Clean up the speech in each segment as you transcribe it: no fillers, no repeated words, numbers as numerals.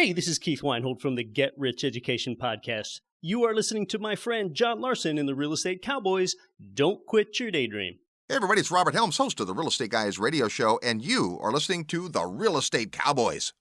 Hey, this is Keith Weinhold from the Get Rich Education Podcast. You are listening to my friend John Larson in the Real Estate Cowboys. Don't quit your daydream. Hey everybody, it's Robert Helms, host of the Real Estate Guys radio show, and you are listening to the Real Estate Cowboys.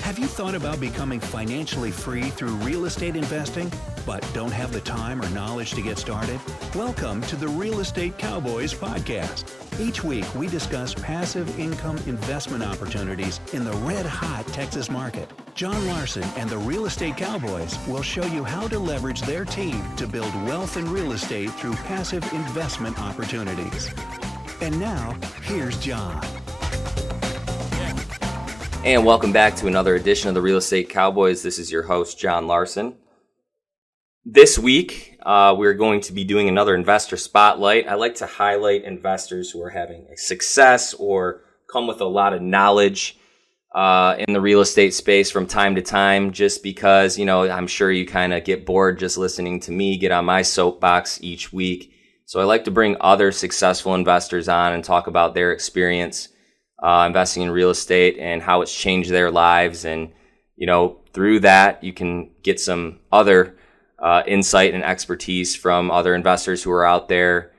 Have you thought about becoming financially free through real estate investing, but don't have the time or knowledge to get started? Welcome to the Real Estate Cowboys podcast. Each week, we discuss passive income investment opportunities in the red-hot Texas market. John Larson and the Real Estate Cowboys will show you how to leverage their team to build wealth in real estate through passive investment opportunities. And now, here's John. And welcome back to another edition of the Real Estate Cowboys. This is your host, John Larson. This week, we're going to be doing another investor spotlight. I like to highlight investors who are having success or come with a lot of knowledge in the real estate space from time to time, just because, I'm sure you kind of get bored just listening to me get on my soapbox each week. So I like to bring other successful investors on and talk about their experience investing in real estate and how it's changed their lives. And, through that, you can get some other insight and expertise from other investors who are out there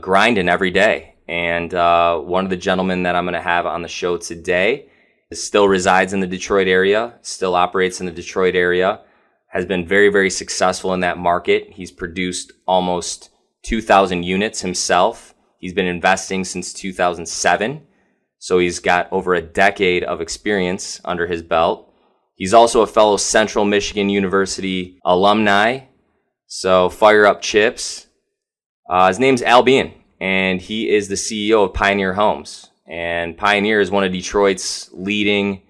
grinding every day. And one of the gentlemen that I'm going to have on the show today still resides in the Detroit area, still operates in the Detroit area, has been very, very successful in that market. He's produced almost 2,000 units himself. He's been investing since 2007. So he's got over a decade of experience under his belt. He's also a fellow Central Michigan University alumni. So fire up chips. His name's Beahn, and he is the CEO of Pioneer Homes. And Pioneer is one of Detroit's leading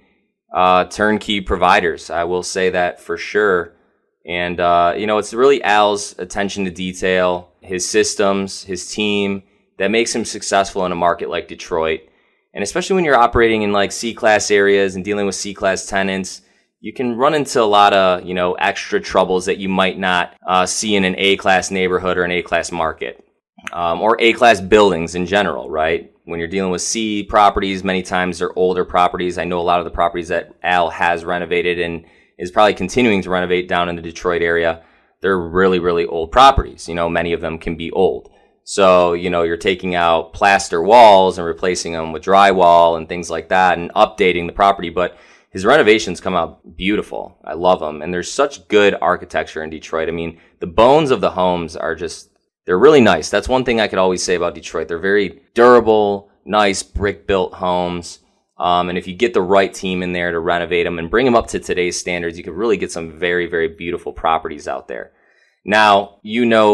turnkey providers. I will say that for sure. And, it's really Al's attention to detail, his systems, his team that makes him successful in a market like Detroit. And especially when you're operating in like C-class areas and dealing with C-class tenants, you can run into a lot of, extra troubles that you might not see in an A-class neighborhood or an A-class market, or A-class buildings in general, right? When you're dealing with C properties, many times they're older properties. I know a lot of the properties that Al has renovated and is probably continuing to renovate down in the Detroit area. They're really, really old properties. Many of them can be old. So, you're taking out plaster walls and replacing them with drywall and things like that and updating the property. But his renovations come out beautiful. I love them. And there's such good architecture in Detroit. I mean, the bones of the homes are they're really nice. That's one thing I could always say about Detroit. They're very durable, nice brick-built homes. And if you get the right team in there to renovate them and bring them up to today's standards, you could really get some very, very beautiful properties out there. Now,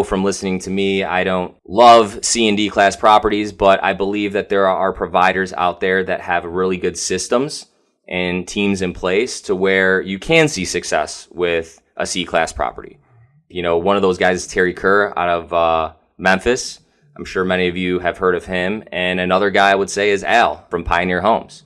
from listening to me, I don't love C and D class properties, but I believe that there are providers out there that have really good systems and teams in place to where you can see success with a C class property. One of those guys is Terry Kerr out of Memphis. I'm sure many of you have heard of him. And another guy I would say is Al from Pioneer Homes.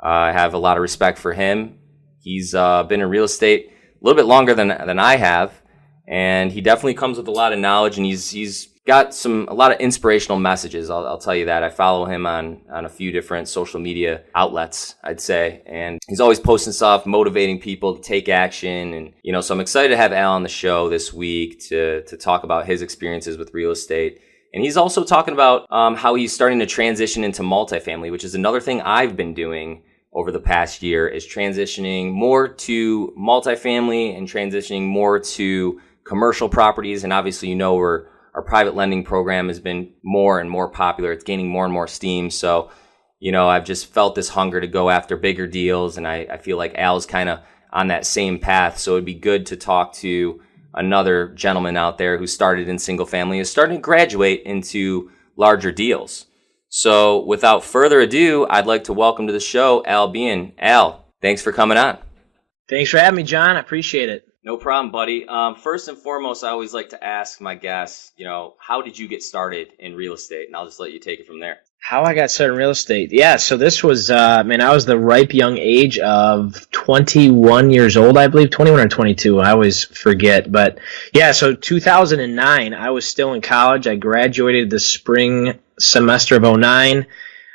I have a lot of respect for him. He's been in real estate a little bit longer than I have. And he definitely comes with a lot of knowledge, and he's got a lot of inspirational messages. I'll tell you that. I follow him on a few different social media outlets, I'd say. And he's always posting stuff, motivating people to take action. And, so I'm excited to have Al on the show this week to talk about his experiences with real estate. And he's also talking about how he's starting to transition into multifamily, which is another thing I've been doing over the past year, is transitioning more to multifamily and transitioning more to commercial properties. And obviously, our private lending program has been more and more popular. It's gaining more and more steam. So, I've just felt this hunger to go after bigger deals. And I feel like Al's kind of on that same path. So it'd be good to talk to another gentleman out there who started in single family, is starting to graduate into larger deals. So without further ado, I'd like to welcome to the show Beahn. Al, thanks for coming on. Thanks for having me, John. I appreciate it. No problem, buddy. First and foremost, I always like to ask my guests, how did you get started in real estate? And I'll just let you take it from there. How I got started in real estate. Yeah, so this was, I was the ripe young age of 21 years old, I believe, 21 or 22. I always forget. But yeah, so 2009, I was still in college. I graduated the spring semester of '09,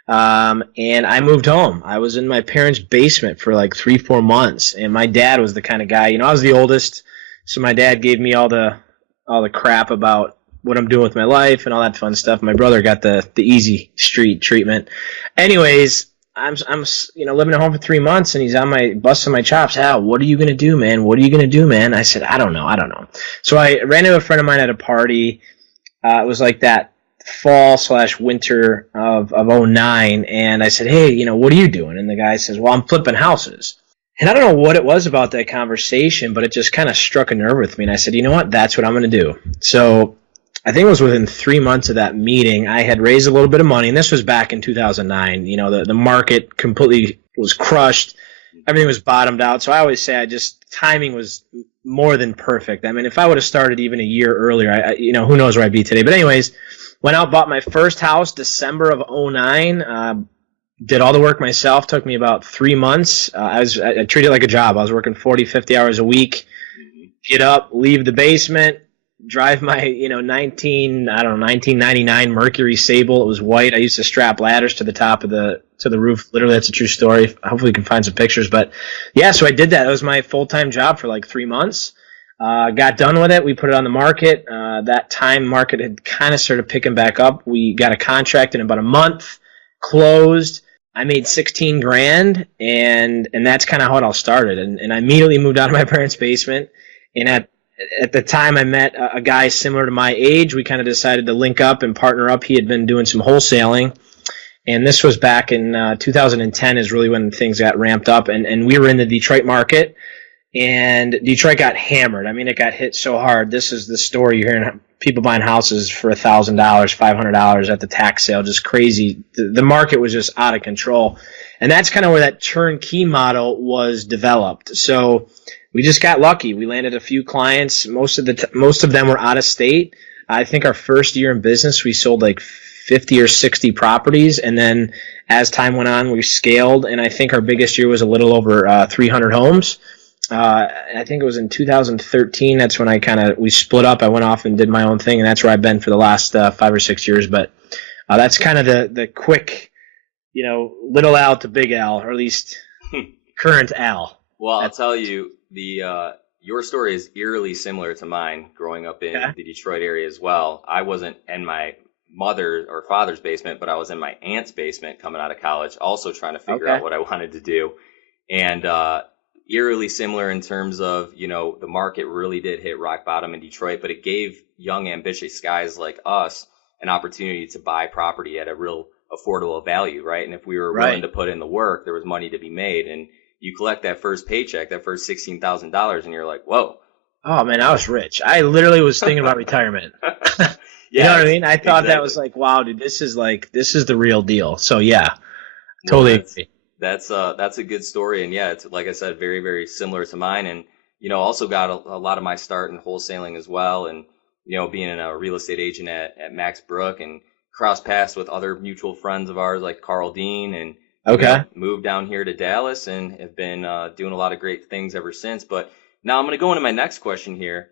and I moved home. I was in my parents' basement for like 3-4 months, and my dad was the kind of guy, I was the oldest, so my dad gave me all the crap about what I'm doing with my life and all that fun stuff. My brother got the easy street treatment. Anyways, I'm living at home for 3 months, and he's on my busting my chops. Hal, what are you gonna do, man? What are you gonna do, man? I said, I don't know. So I ran into a friend of mine at a party. It was like that fall/winter of '09, and I said, hey, what are you doing? And the guy says, well, I'm flipping houses. And I don't know what it was about that conversation, but it just kind of struck a nerve with me. And I said, you know what? That's what I'm going to do. So I think it was within 3 months of that meeting, I had raised a little bit of money, and this was back in 2009. The market completely was crushed. Everything was bottomed out. So I always say timing was more than perfect. I mean, if I would have started even a year earlier, who knows where I'd be today. But anyways, went out, bought my first house December of '09, did all the work myself. Took me about 3 months. I treated it like a job. I was working 40, 50 hours a week. Get up, leave the basement, drive my 1999 Mercury Sable. It was white. I used to strap ladders to the top of the roof. Literally, that's a true story. Hopefully, you can find some pictures. But yeah, so I did that. It was my full-time job for like 3 months. Got done with it. We put it on the market. That time, market had kind of started picking back up. We got a contract in about a month. Closed. I made 16 grand, and that's kind of how it all started. And I immediately moved out of my parents' basement. And at the time, I met a guy similar to my age. We kind of decided to link up and partner up. He had been doing some wholesaling, and this was back in 2010 is really when things got ramped up. And we were in the Detroit market, and Detroit got hammered. I mean, it got hit so hard. This is the story. You're hearing people buying houses for $1,000, $500 at the tax sale, just crazy. The market was just out of control. And that's kind of where that turnkey model was developed. So we just got lucky. We landed a few clients. Most of them were out of state. I think our first year in business, we sold like 50 or 60 properties. And then as time went on, we scaled. And I think our biggest year was a little over 300 homes. I think it was in 2013. That's when we split up. I went off and did my own thing, and that's where I've been for the last 5 or 6 years. But that's kind of the quick, little Al to big Al, or at least current Al. Well, I'll tell you, your story is eerily similar to mine. Growing up in the Detroit area as well, I wasn't in my mother or father's basement, but I was in my aunt's basement coming out of college, also trying to figure out what I wanted to do, and eerily similar in terms of, the market really did hit rock bottom in Detroit, but it gave young, ambitious guys like us an opportunity to buy property at a real affordable value, right? And if we were willing to put in the work, there was money to be made. And you collect that first paycheck, that first $16,000, and you're like, whoa. Oh, man, I was rich. I literally was thinking about retirement. You know what I mean? I thought that was like, wow, dude, this is the real deal. So, yeah, totally agree. That's a good story, and yeah, it's like I said, very, very similar to mine, and also got a lot of my start in wholesaling as well, and being a real estate agent at Max Brook, and crossed paths with other mutual friends of ours like Carl Dean, and moved down here to Dallas, and have been doing a lot of great things ever since. But now I'm going to go into my next question here.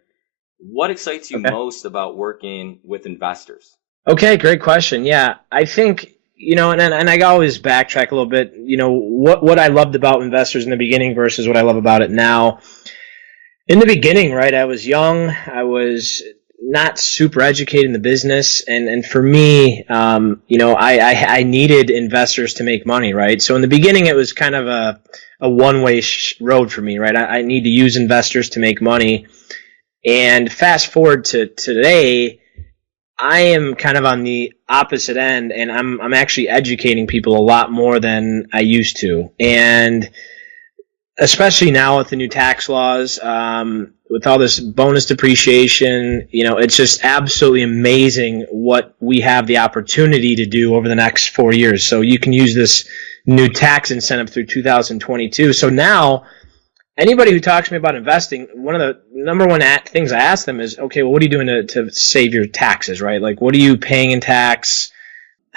What excites you most about working with investors? Okay, great question. Yeah, I think. And I always backtrack a little bit, what I loved about investors in the beginning versus what I love about it now. In the beginning, right, I was young. I was not super educated in the business. And for me, I needed investors to make money, right? So in the beginning, it was kind of a one-way road for me, right? I need to use investors to make money. And fast forward to today, I am kind of on the opposite end, and I'm actually educating people a lot more than I used to. And especially now with the new tax laws, with all this bonus depreciation, it's just absolutely amazing what we have the opportunity to do over the next 4 years. So you can use this new tax incentive through 2022. So now anybody who talks to me about investing, one of the number one things I ask them is, okay, well, what are you doing to save your taxes, right? Like, what are you paying in tax?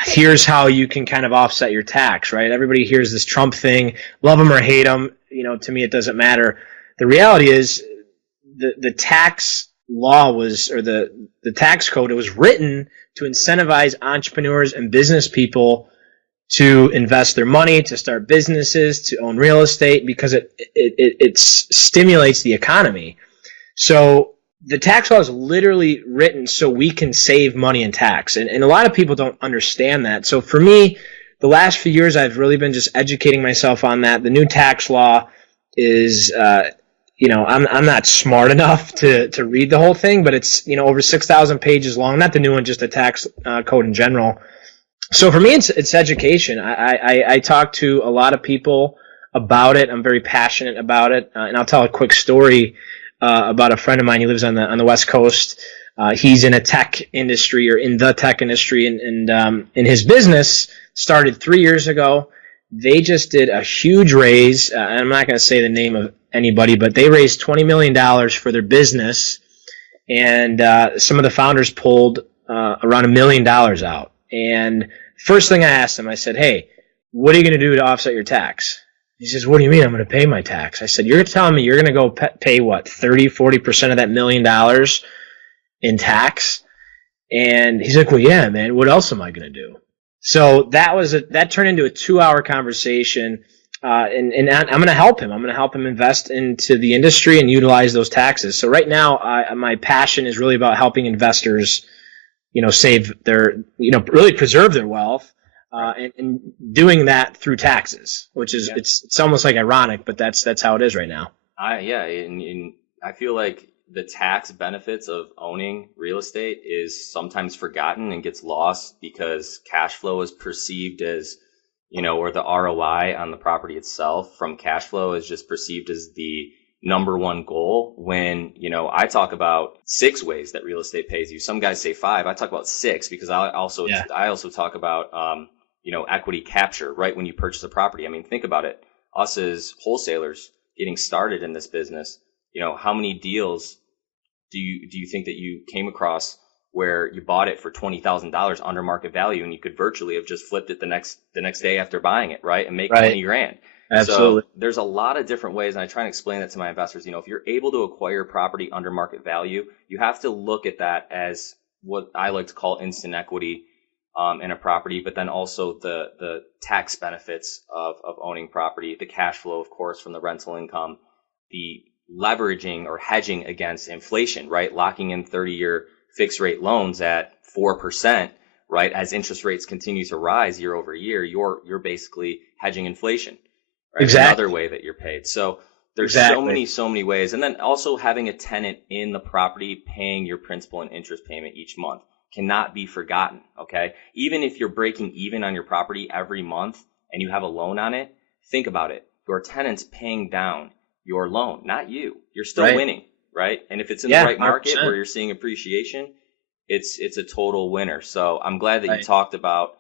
Here's how you can kind of offset your tax, right? Everybody hears this Trump thing, love him or hate him. To me, it doesn't matter. The reality is the tax law the tax code, it was written to incentivize entrepreneurs and business people to invest their money, to start businesses, to own real estate, because it stimulates the economy. So the tax law is literally written so we can save money in tax. And a lot of people don't understand that. So for me, the last few years, I've really been just educating myself on that. The new tax law is, I'm not smart enough to read the whole thing, but it's, over 6,000 pages long. Not the new one, just the tax code in general. So for me, it's education. I talk to a lot of people about it. I'm very passionate about it. And I'll tell a quick story about a friend of mine. He lives on the West Coast. He's in a tech industry, or in the tech industry, and his business started 3 years ago. They just did a huge raise. And I'm not going to say the name of anybody, but they raised $20 million for their business. And some of the founders pulled around $1 million out. And first thing I asked him, I said, hey, what are you going to do to offset your tax? He says, what do you mean I'm going to pay my tax? I said, you're telling me you're going to go pay what, 30, 40% of that $1 million in tax? And he's like, well, yeah, man, what else am I going to do? So that turned into a 2-hour conversation. And I'm going to help him. I'm going to help him invest into the industry and utilize those taxes. So right now, my passion is really about helping investors, save their, really preserve their wealth, and doing that through taxes, which is, it's almost like ironic, but that's how it is right now. And I feel like the tax benefits of owning real estate is sometimes forgotten and gets lost because cash flow is perceived as, or the ROI on the property itself from cash flow is just perceived as the number one goal, when I talk about 6 ways that real estate pays you. Some guys say 5. I talk about 6 because I also talk about equity capture right when you purchase a property. I mean, think about it. Us as wholesalers getting started in this business, how many deals do you think that you came across where you bought it for $20,000 under market value and you could virtually have just flipped it the next day after buying it, right, and make $20,000? Absolutely. So there's a lot of different ways, and I try and explain that to my investors. If you're able to acquire property under market value, you have to look at that as what I like to call instant equity in a property, but then also the tax benefits of owning property, the cash flow, of course, from the rental income, the leveraging or hedging against inflation, right? Locking in 30-year fixed rate loans at 4%, right? As interest rates continue to rise year over year, you're basically hedging inflation. Right? Exactly. Another way that you're paid. So there's so many ways. And then also having a tenant in the property paying your principal and interest payment each month cannot be forgotten, okay? Even if you're breaking even on your property every month and you have a loan on it, think about it. Your tenant's paying down your loan, not you. You're still winning, right? And if it's in the right market 100%. Where you're seeing appreciation, it's a total winner. So I'm glad that you talked about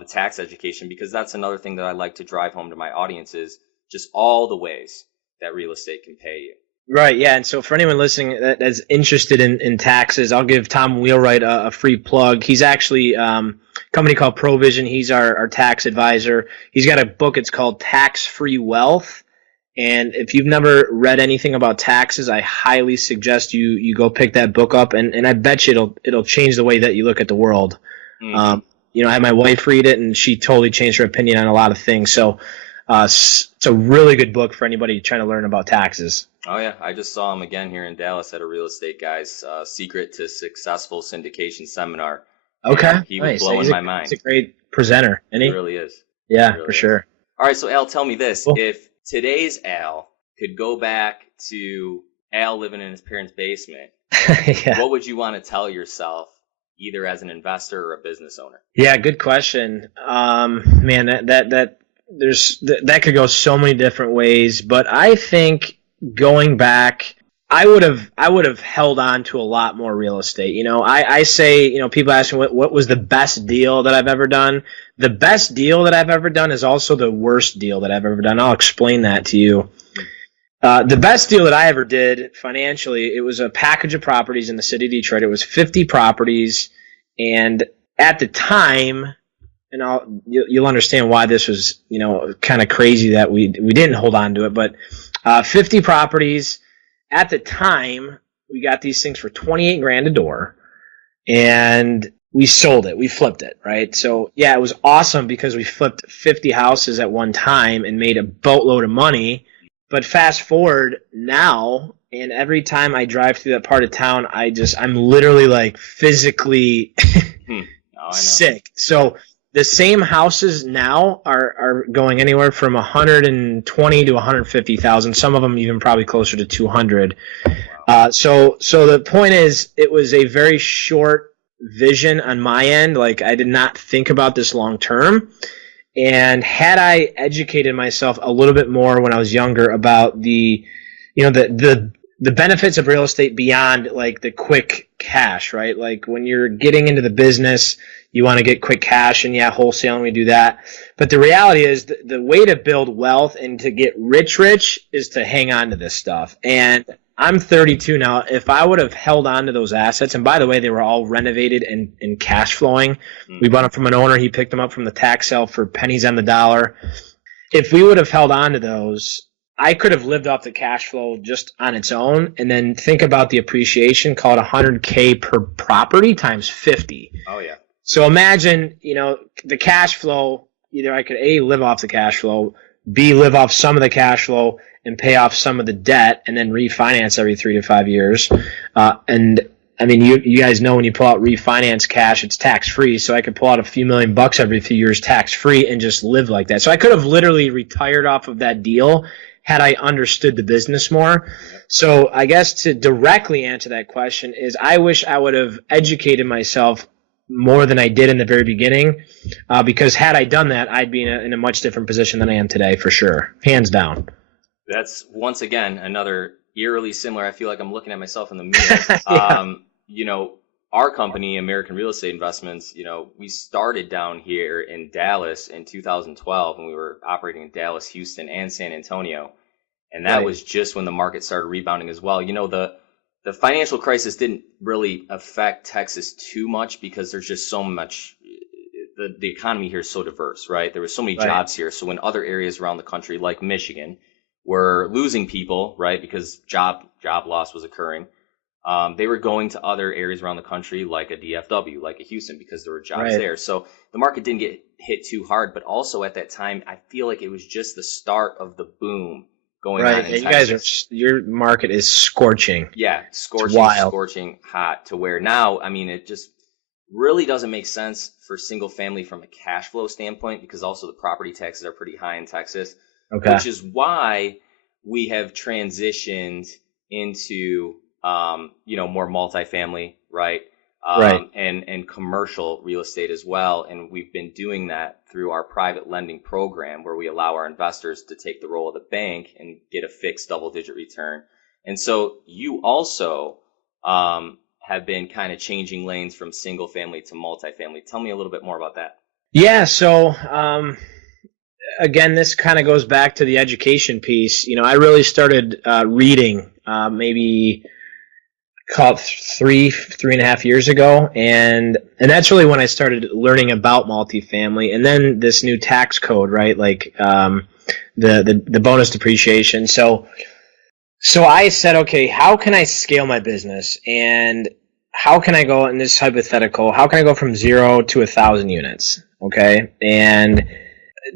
the tax education, because that's another thing that I like to drive home to my audience is just all the ways that real estate can pay you. Right, yeah. And so for anyone listening that's interested in taxes, I'll give Tom Wheelwright a free plug. He's actually a company called Provision. He's our tax advisor. He's got a book. It's called Tax-Free Wealth. And if you've never read anything about taxes, I highly suggest you go pick that book up. And I bet you it'll change the way that you look at the world. Mm-hmm. I had my wife read it, and she totally changed her opinion on a lot of things. So it's a really good book for anybody trying to learn about taxes. Oh, yeah. I just saw him again here in Dallas at a Real Estate Guys Secret to Successful Syndication Seminar. Okay. He was blowing my mind. He's a great presenter, isn't he? He really is. Yeah, really for sure. All right, so Al, tell me this. Cool. If today's Al could go back to Al living in his parents' basement, what would you want to tell yourself, either as an investor or a business owner? Yeah, good question. Man, that could go so many different ways, but I think going back, I would have held on to a lot more real estate. I say, people ask me what was the best deal that I've ever done. The best deal that I've ever done is also the worst deal that I've ever done. I'll explain that to you. The best deal that I ever did financially, it was a package of properties in the city of Detroit. It was 50 properties. And at the time, and you'll understand why this was, kind of crazy that we didn't hold on to it, but 50 properties at the time, we got these things for $28,000 a door, and we sold it. We flipped it, right? So yeah, it was awesome because we flipped 50 houses at one time and made a boatload of money. But fast forward now, and every time I drive through that part of town, I'm literally like physically sick. So the same houses now are going anywhere from 120 to 150,000. Some of them even probably closer to 200. So the point is, it was a very short vision on my end. Like, I did not think about this long term. And had I educated myself a little bit more when I was younger about the benefits of real estate beyond like the quick cash, right? Like when you're getting into the business, you want to get quick cash, and yeah, wholesaling, we do that. But the reality is the way to build wealth and to get rich is to hang on to this stuff. And I'm 32 now. If I would have held on to those assets, and by the way, they were all renovated and cash flowing. We bought them from an owner. He picked them up from the tax sale for pennies on the dollar. If we would have held on to those, I could have lived off the cash flow just on its own, and then think about the appreciation, call it $100K per property times 50. Oh, yeah. So imagine, the cash flow, either I could A, live off the cash flow, B, live off some of the cash flow and pay off some of the debt, and then refinance every 3 to 5 years. And I mean, you guys know when you pull out refinance cash, it's tax free. So I could pull out a few $1,000,000 every few years tax free and just live like that. So I could have literally retired off of that deal had I understood the business more. So I guess to directly answer that question is, I wish I would have educated myself more than I did in the very beginning, because had I done that, I'd be in a much different position than I am today, for sure, hands down. That's, once again, another eerily similar. I feel like I'm looking at myself in the mirror. Yeah. Our company, American Real Estate Investments, we started down here in Dallas in 2012, and we were operating in Dallas, Houston, and San Antonio. And that was just when the market started rebounding as well. The financial crisis didn't really affect Texas too much because there's just so much, the economy here is so diverse, right? There were so many jobs here. So when other areas around the country, like Michigan, were losing people, right, because job loss was occurring, they were going to other areas around the country like a DFW, like a Houston, because there were jobs there. So the market didn't get hit too hard. But also at that time, I feel like it was just the start of the boom going on in Texas. Your market is scorching. Yeah, scorching hot, to where now, I mean, it just really doesn't make sense for single family from a cash flow standpoint, because also the property taxes are pretty high in Texas. Okay. Which is why we have transitioned into, more multifamily, right? And commercial real estate as well. And we've been doing that through our private lending program, where we allow our investors to take the role of the bank and get a fixed double-digit return. And so you also have been kind of changing lanes from single family to multifamily. Tell me a little bit more about that. Yeah. So, again, this kind of goes back to the education piece. I really started reading maybe called 3.5 years ago, and that's really when I started learning about multifamily, and then this new tax code, right? Like the bonus depreciation. So I said, okay, how can I scale my business, and how can I go in this hypothetical? How can I go from 0 to 1,000 units? Okay, and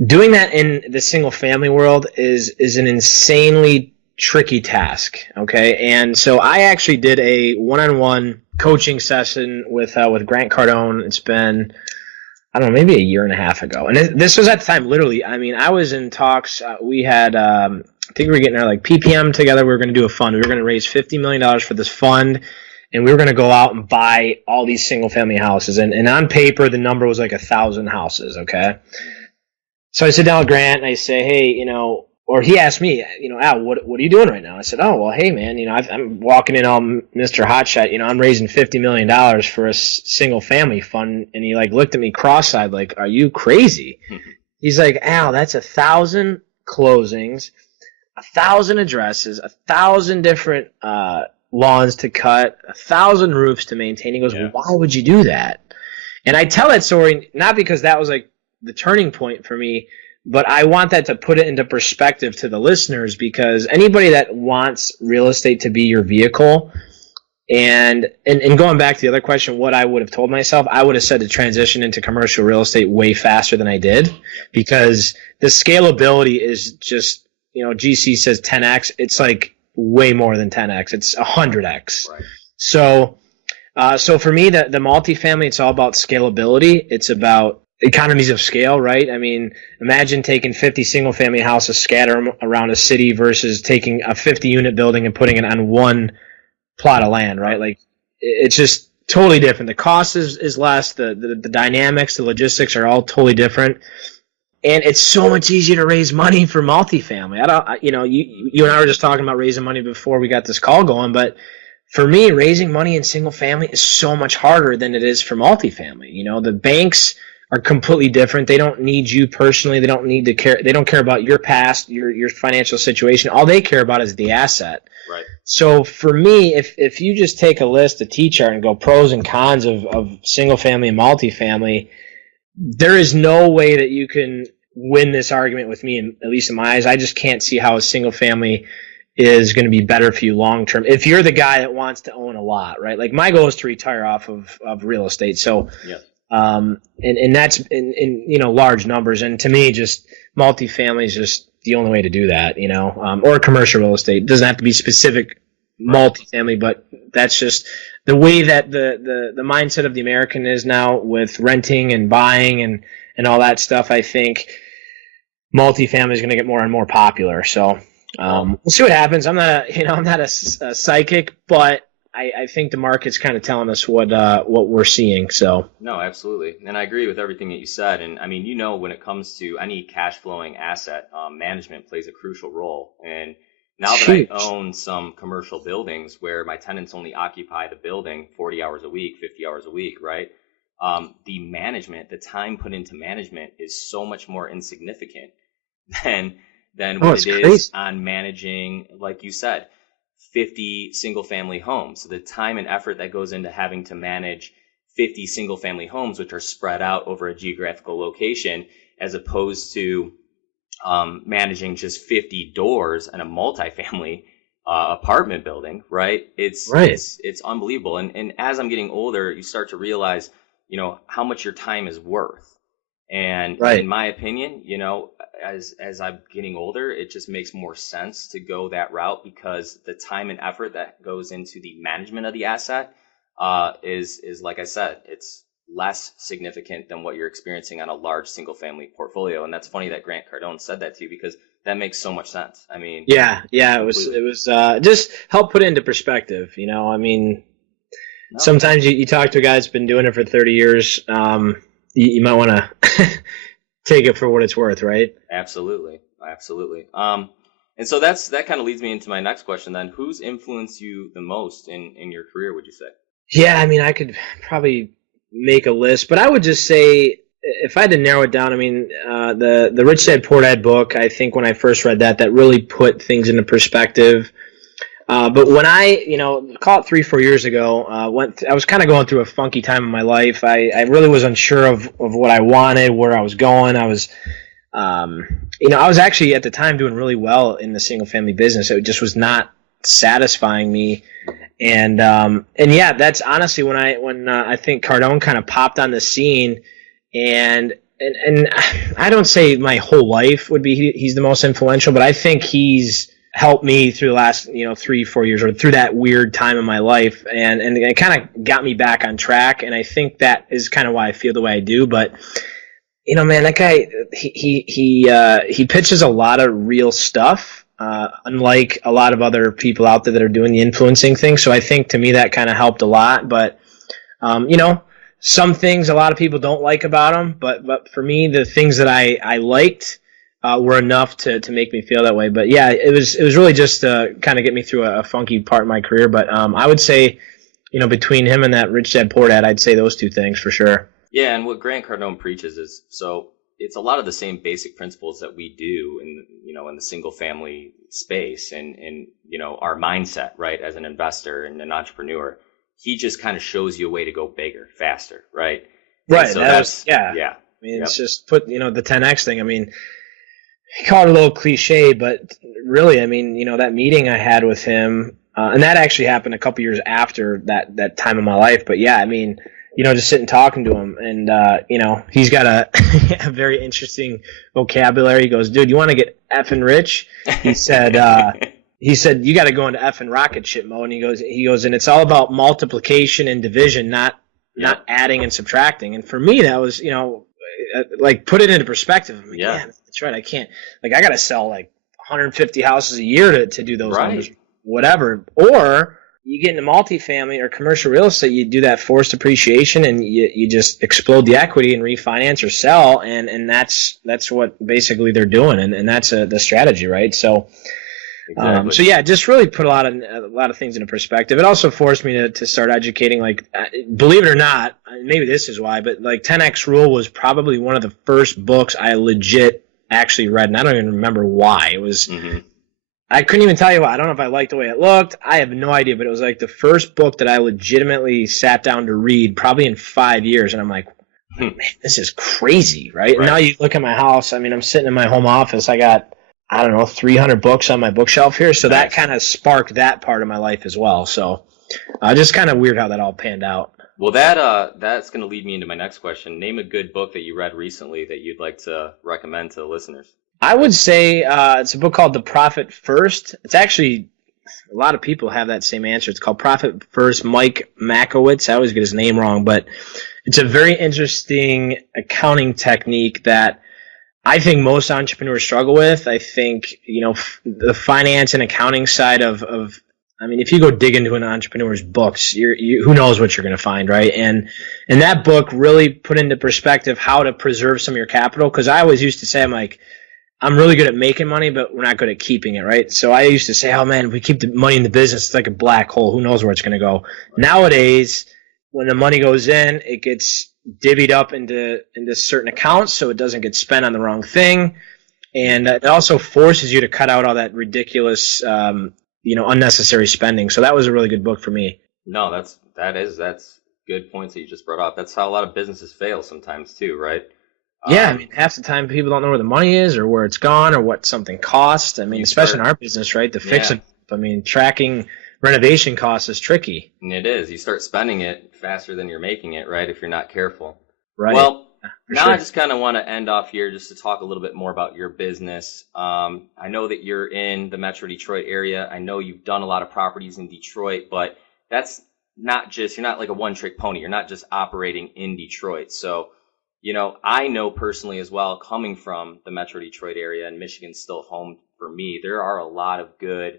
doing that in the single family world is an insanely tricky task. Okay. And so I actually did a one-on-one coaching session with Grant Cardone. It's been, I don't know, maybe 1.5 years ago. And this was at the time, literally, I mean, I was in talks. We had, I think we were getting our like PPM together. We were going to do a fund. We were going to raise $50 million for this fund. And we were going to go out and buy all these single family houses. And on paper, the number was like 1,000 houses. Okay. So I sit down with Grant and I say, hey, or he asked me, Al, what are you doing right now? I said, oh, well, hey, man, I'm walking in all Mr. Hotshot. I'm raising $50 million for a single family fund. And he looked at me cross-eyed like, are you crazy? He's like, Al, that's 1,000 closings 1,000 addresses, 1,000 different lawns to cut, 1,000 roofs to maintain. He goes, well, why would you do that? And I tell that story not because that was like the turning point for me, but I want that to put it into perspective to the listeners, because anybody that wants real estate to be your vehicle, and going back to the other question, what I would have told myself, I would have said to transition into commercial real estate way faster than I did, because the scalability is just, GC says 10x. It's like way more than 10x. It's 100x. Right. So for me, the multifamily, it's all about scalability. It's about economies of scale, right? I mean, imagine taking 50 single family houses, scatter them around a city versus taking a 50 unit building and putting it on one plot of land, right? Like, it's just totally different. The cost is less. The dynamics, the logistics are all totally different. And it's so much easier to raise money for multifamily. You and I were just talking about raising money before we got this call going, but for me, raising money in single family is so much harder than it is for multifamily. The banks are completely different. They don't need you personally. They don't need to care. They don't care about your past, your financial situation. All they care about is the asset. Right. So for me, if you just take a list, a T-chart, and go pros and cons of single family and multifamily, there is no way that you can win this argument with me, at least in my eyes. I just can't see how a single family is going to be better for you long term if you're the guy that wants to own a lot, right? Like, my goal is to retire off of real estate. So, and that's in large numbers. And to me, just multifamily is just the only way to do that, or commercial real estate. It doesn't have to be specific multifamily, but that's just the way that the mindset of the American is now with renting and buying and all that stuff. I think multifamily is going to get more and more popular. So we'll see what happens. I'm not a psychic, but I think the market's kind of telling us what we're seeing. So no, absolutely, and I agree with everything that you said. And I mean, when it comes to any cash flowing asset, management plays a crucial role. And now that I own some commercial buildings where my tenants only occupy the building 40 hours a week, 50 hours a week, right? The time put into management is so much more insignificant than what it is on managing, like you said, 50 single family homes. So the time and effort that goes into having to manage 50 single family homes, which are spread out over a geographical location, as opposed to managing just 50 doors in a multifamily apartment building, right? It's unbelievable. And as I'm getting older, you start to realize, how much your time is worth. And in my opinion, as I'm getting older, it just makes more sense to go that route, because the time and effort that goes into the management of the asset is like I said, it's less significant than what you're experiencing on a large single family portfolio. And that's funny that Grant Cardone said that to you, because that makes so much sense. I mean, it was just help put it into perspective. Sometimes you talk to a guy that's been doing it for 30 years. You might want to take it for what it's worth, right? Absolutely. And so that kind of leads me into my next question then. Who's influenced you the most in your career, would you say? Yeah, I could probably make a list, but I would just say, if I had to narrow it down, the Rich Dad Poor Dad book, I think when I first read that really put things into perspective. But when I, call it 3-4 years ago, I was kind of going through a funky time in my life. I really was unsure of what I wanted, where I was going. I was actually at the time doing really well in the single family business. It just was not satisfying me. And yeah, that's honestly when I think Cardone kind of popped on the scene, and I don't say my whole life would be he's the most influential, but I think he's helped me through the last 3-4 years, or through that weird time in my life, and it kind of got me back on track. And I think that is kind of why I feel the way I do. But man, that guy, he pitches a lot of real stuff, unlike a lot of other people out there that are doing the influencing thing. So I think to me that kind of helped a lot. But some things a lot of people don't like about him, but for me, the things that I liked were enough to make me feel that way. But yeah, it was really just to kind of get me through a funky part of my career. But I would say, between him and that Rich Dad Poor Dad, I'd say those two things for sure. Yeah, and what Grant Cardone preaches is, so it's a lot of the same basic principles that we do in the single family space and our mindset, right? As an investor and an entrepreneur, he just kind of shows you a way to go bigger, faster, right? Right. So yeah. I mean, it's just put, the 10X thing. I mean, he called it a little cliche, but really, I mean, that meeting I had with him, and that actually happened a couple years after that time of my life. But yeah, I mean, just sitting talking to him, and he's got a very interesting vocabulary. He goes, "Dude, you want to get effing rich?" He said, "You got to go into effing rocket ship mode." And he goes, and it's all about multiplication and division, not adding and subtracting. And for me, that was, like, put it into perspective. I'm like, yeah, that's right. I can't, like, I got to sell like 150 houses a year to do those numbers, whatever. Or you get into multifamily or commercial real estate, you do that forced appreciation and you just explode the equity and refinance or sell. And that's what basically they're doing. And that's the strategy, right? So, exactly. So yeah, just really put a lot of things into perspective. It also forced me to start educating, like, believe it or not, maybe this is why, but like 10X Rule was probably one of the first books I legit actually read. And I don't even remember why. It was, I couldn't even tell you why. I don't know if I liked the way it looked. I have no idea, but it was like the first book that I legitimately sat down to read probably in 5 years. And I'm like, man, this is crazy, right? And now you look at my house. I mean, I'm sitting in my home office. I got, 300 books on my bookshelf here. So that kind of sparked that part of my life as well. So just kind of weird how that all panned out. Well, that's going to lead me into my next question. Name a good book that you read recently that you'd like to recommend to the listeners. I would say it's a book called The Profit First. It's actually, a lot of people have that same answer. It's called Profit First, Mike Makowitz. I always get his name wrong, but it's a very interesting accounting technique that I think most entrepreneurs struggle with. I think, the finance and accounting side of I mean, if you go dig into an entrepreneur's books, who knows what you're going to find, right? And that book really put into perspective how to preserve some of your capital. Because I always used to say, I'm really good at making money, but we're not good at keeping it, right? So I used to say, oh man, if we keep the money in the business, it's like a black hole. Who knows where it's going to go? Nowadays, when the money goes in, it gets divvied up into certain accounts so it doesn't get spent on the wrong thing. And it also forces you to cut out all that ridiculous, unnecessary spending. So that was a really good book for me. No, that's good points that you just brought up. That's how a lot of businesses fail sometimes too, right? Yeah, I mean, half the time people don't know where the money is or where it's gone or what something costs. I mean, especially in our business, right? To fix it, I mean, tracking renovation costs is tricky. And it is. You start spending it faster than you're making it, right? If you're not careful. Right. Well, now I just kind of want to end off here just to talk a little bit more about your business. I know that you're in the Metro Detroit area. I know you've done a lot of properties in Detroit, but that's not just, you're not like a one-trick pony. You're not just operating in Detroit. So, I know personally as well, coming from the Metro Detroit area, and Michigan's still home for me, there are a lot of good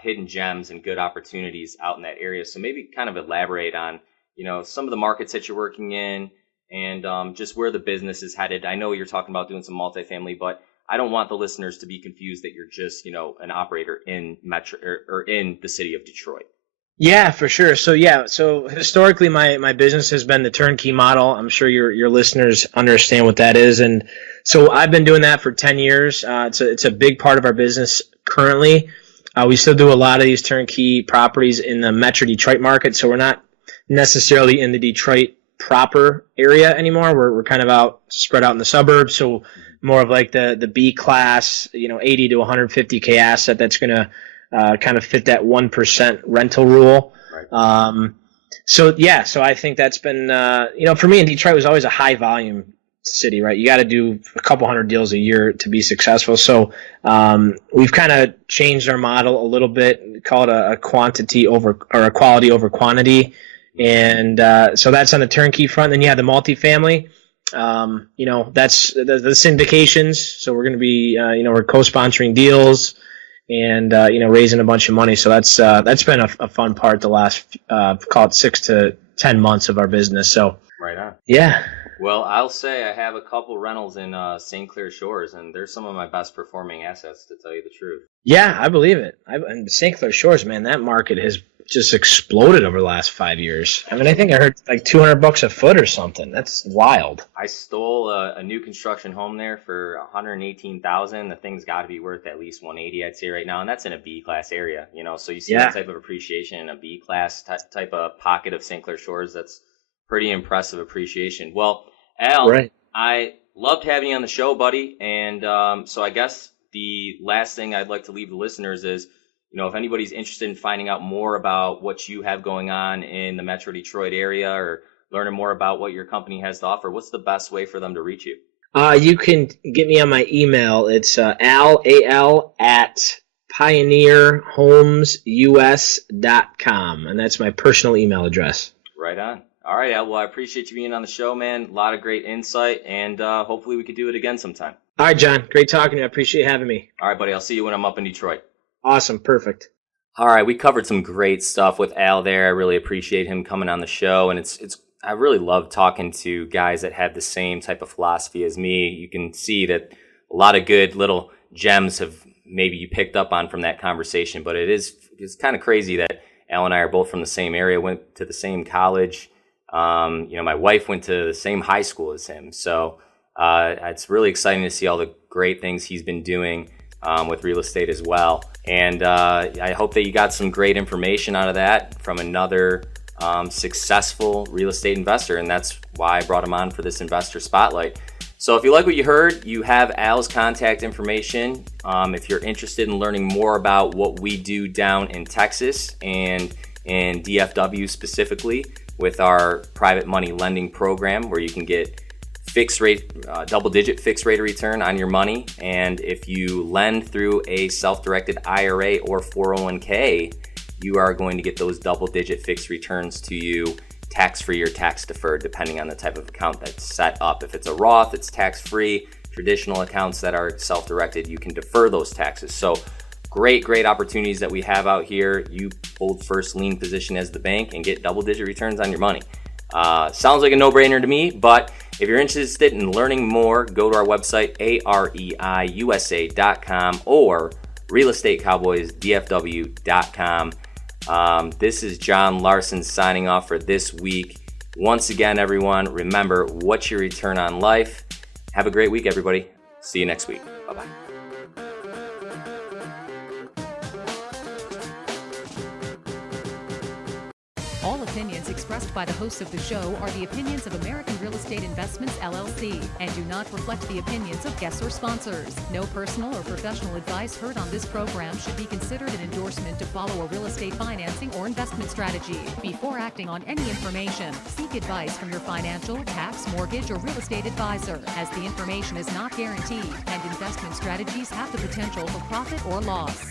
hidden gems and good opportunities out in that area. So maybe kind of elaborate on, some of the markets that you're working in and just where the business is headed. I know you're talking about doing some multifamily, but I don't want the listeners to be confused that you're just, an operator in Metro or in the city of Detroit. Yeah, for sure. So historically my business has been the turnkey model. I'm sure your listeners understand what that is. And so I've been doing that for 10 years. It's a big part of our business currently. We still do a lot of these turnkey properties in the Metro Detroit market. So we're not necessarily in the Detroit proper area anymore. We're kind of spread out in the suburbs. So more of like the B class, 80 to 150K asset that's going to kind of fit that 1% rental rule. Right. So I think that's been, for me in Detroit, it was always a high volume city, right? You got to do a couple hundred deals a year to be successful. So we've kind of changed our model a little bit, call it a quantity over or a quality over quantity. And so that's on the turnkey front. Then you have the multifamily. That's the syndications. So we're going to be, we're co-sponsoring deals and, raising a bunch of money. So that's been a fun part the last, call it 6 to 10 months of our business. So right on. Yeah. Well, I'll say I have a couple rentals in St. Clair Shores, and they're some of my best performing assets, to tell you the truth. Yeah, I believe it. And St. Clair Shores, man, that market has just exploded over the last 5 years. I mean, I think I heard like $200 a foot or something. That's wild. I stole a new construction home there for $118,000. The thing's got to be worth at least $180, I'd say right now, and that's in a B class area. So you see that type of appreciation in a B class type of pocket of St. Clair Shores. That's pretty impressive appreciation. Well, Al, Right. I loved having you on the show, buddy, and so I guess the last thing I'd like to leave the listeners is, if anybody's interested in finding out more about what you have going on in the Metro Detroit area or learning more about what your company has to offer, what's the best way for them to reach you? You can get me on my email. It's al at pioneerhomesus.com, and that's my personal email address. Right on. All right, Al. Well, I appreciate you being on the show, man. A lot of great insight, and hopefully we could do it again sometime. All right, John. Great talking to you. I appreciate having me. All right, buddy. I'll see you when I'm up in Detroit. Awesome. Perfect. All right, we covered some great stuff with Al there. I really appreciate him coming on the show, and I really love talking to guys that have the same type of philosophy as me. You can see that a lot of good little gems have maybe you picked up on from that conversation, but it's kind of crazy that Al and I are both from the same area, went to the same college. My wife went to the same high school as him, so it's really exciting to see all the great things he's been doing with real estate as well. And I hope that you got some great information out of that from another successful real estate investor, and that's why I brought him on for this investor spotlight. So if you like what you heard, you have Al's contact information. If you're interested in learning more about what we do down in Texas and in DFW specifically with our private money lending program, where you can get fixed rate, double-digit fixed rate of return on your money. And if you lend through a self-directed IRA or 401k, you are going to get those double-digit fixed returns to you, tax-free or tax-deferred, depending on the type of account that's set up. If it's a Roth, it's tax-free. Traditional accounts that are self-directed, you can defer those taxes. So great opportunities that we have out here. You hold first lien position as the bank and get double-digit returns on your money. Sounds like a no-brainer to me, but if you're interested in learning more, go to our website, areiusa.com or realestatecowboysdfw.com. This is John Larson signing off for this week. Once again, everyone, remember, what's your return on life? Have a great week, everybody. See you next week. Bye-bye. All opinions expressed by the hosts of the show are the opinions of American Real Estate Investments, LLC, and do not reflect the opinions of guests or sponsors. No personal or professional advice heard on this program should be considered an endorsement to follow a real estate financing or investment strategy. Before acting on any information, seek advice from your financial, tax, mortgage, or real estate advisor, as the information is not guaranteed and investment strategies have the potential for profit or loss.